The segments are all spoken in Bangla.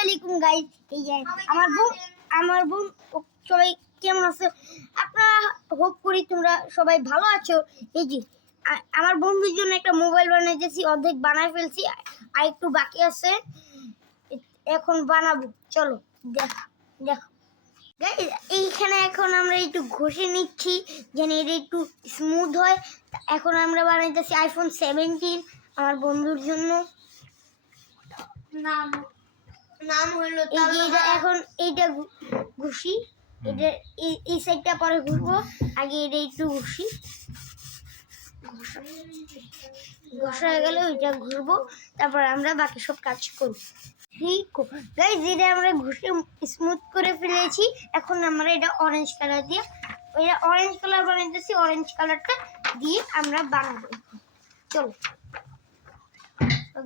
আলাইকুম গাইস। এই যে আমার বোন সবাই কেমন আছে? আপনারা হোপ করি তোমরা সবাই ভালো আছো। এই যে আমার বন্ধুর জন্য একটা মোবাইল বানাইতেছি, অর্ধেক বানাই ফেলছি, আর একটু বাকি আছে, এখন বানাবো। চলো দেখো গাইস, এইখানে এখন আমরা একটু ঘষে নিচ্ছি যেন এটা একটু স্মুথ হয়। এখন আমরা বানাইতেছি আইফোন 17 আমার বন্ধুর জন্য। নাম হলো এখন এইটা ঘুষি, এটা এই সাইডটা পরে ঘুরবো, আগে এটা একটু ঘুষি, ঘষা হয়ে গেলে ওইটা ঘুরবো, তারপর আমরা বাকি সব কাজ করবো। গাইস, এটা আমরা ঘুষে স্মুথ করে ফেলেছি। এখন আমরা এটা অরেঞ্জ কালার দিয়ে, এটা অরেঞ্জ কালার বানাইতেছি, অরেঞ্জ কালারটা দিয়ে আমরা বানাবো। চলো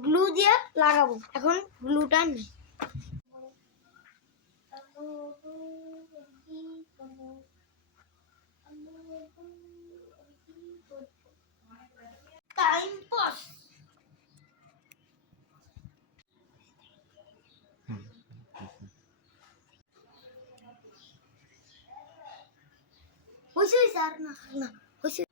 গ্লু দিয়ে লাগাবো। এখন গ্লুটা নেই, টাইম পাস। হয়েছে আর না না হয়েছে।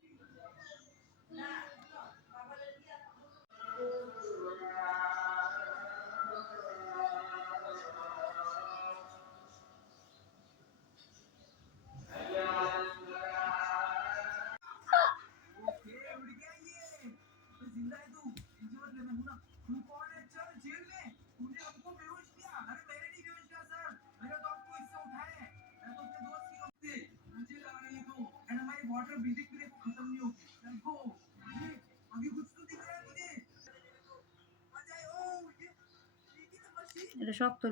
এটা শক্ত